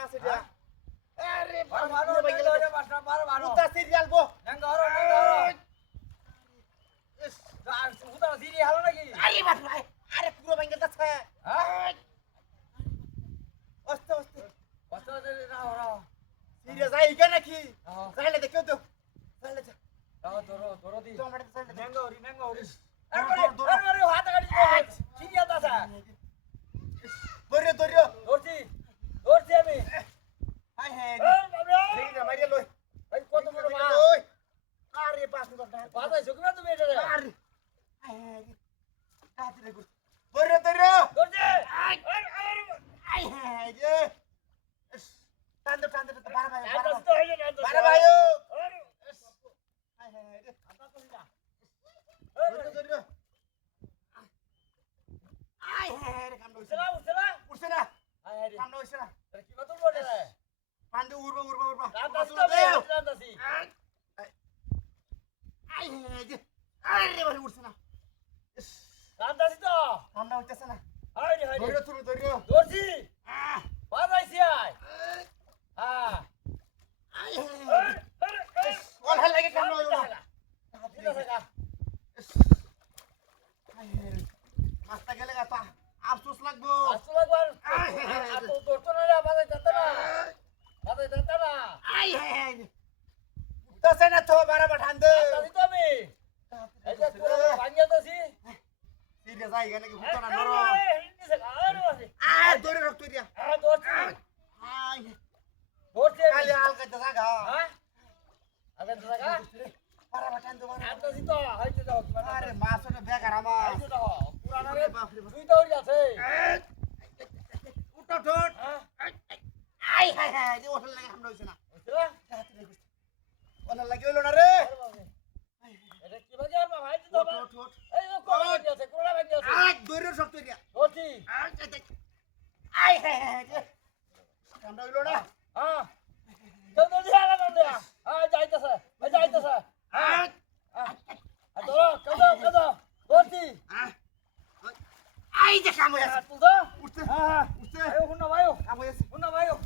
মাছ এটা আরে মারো রে মাছটা মারো উতা সিরিয়াল বো নাঙ্গরো ইস উতা সিরি হলো নাকি আরে বাপ ভাই আরে পুরো ভাঙ্গে যাচ্ছে হ্যাঁ আস্তে আস্তে কষ্ট রাও সিরিয়াস আই কেন নাকি চাইলে দেখো তো চাইলে যা রাও ধরো দি টমেটো চাইলে নাঙ্গরি আরে হাত কাটি সিরিয়াল দাসা ধরে ধরছি আমি হাই হ্যাঁ বাবা সিরিয়াস মারিয়ে লই ভাই কত বড় মাছ ওই আরে পাঁচ মিনিট না বাজাই শুকনা তুমি এটা আরে হাই হ্যাঁ কাটি রে ধরে ধরছি আই হ্যাঁ যে টান্দো তো বারা ভাই আন্দাজ তো হইলো না বারা ভাই আরে হাই হ্যাঁ রে আন্দাজ তো না ধরে আই হ্যাঁ রে কাম উছলা উঠছে না আয় রে কাম হইছে না কি মত বলে রে পান্ডে উড়বা আন্দাজ তো আন্দাজি আই হ্যাঁ যে আরে ভাই উঠছে না আন্দাজি তো কামনা হইতেছে না আরে ধরে তুমি ধরছি বাজাইছি আয় হ্যাঁ আই হ্যাঁ কোন হাল লাগে কামনা হইলো না দিলা সাকা মাছটা গেলে গা তা আফসোস লাগবো আসল একবার আতো ধরতো না রে বাজাই যাতে না আই হ্যাঁ তো সে না তো বারা পাঠান দে আন্দাজি তো আমি এই যে পুরো ভাঙিয়া দছি সিরিয়াস আই গেলে কি হুতো না নরম ধরে রক্ত দিয়া ধরছি আই ধরছি কালি হালকা জায়গা হ্যাঁ আগে জায়গা বারা পাঠান দে বারা আন্দাজি তো হইতে দাও আরে মাছ ওটা বেকার আমার হইতে দাও পুরানা রে বাপ রে তুই তো হই আছে উঠো ঠোঁট হ্যাঁ আই হাই হাই যে ওঠার লাগে আমরা হইছে না বুঝলা ওঠার লাগে হইলো না রে এটা কি বাজে আর ভাই তো ঠোঁট এই তো কোলা ভাঙি আছে আই ধরে শক্ত দিয়া ধরছি আই হাই হাই যে আমরা হইলো না হ্যাঁ তো দিয়া লাগা যাইতাছে হ্যাঁ ধরো ধরছি আই যে কাম হইছে তুই তো উঠছে হ্যাঁ উঠছে আয়ো হুনা ভাইও কাম হইছে হুনা ভাইও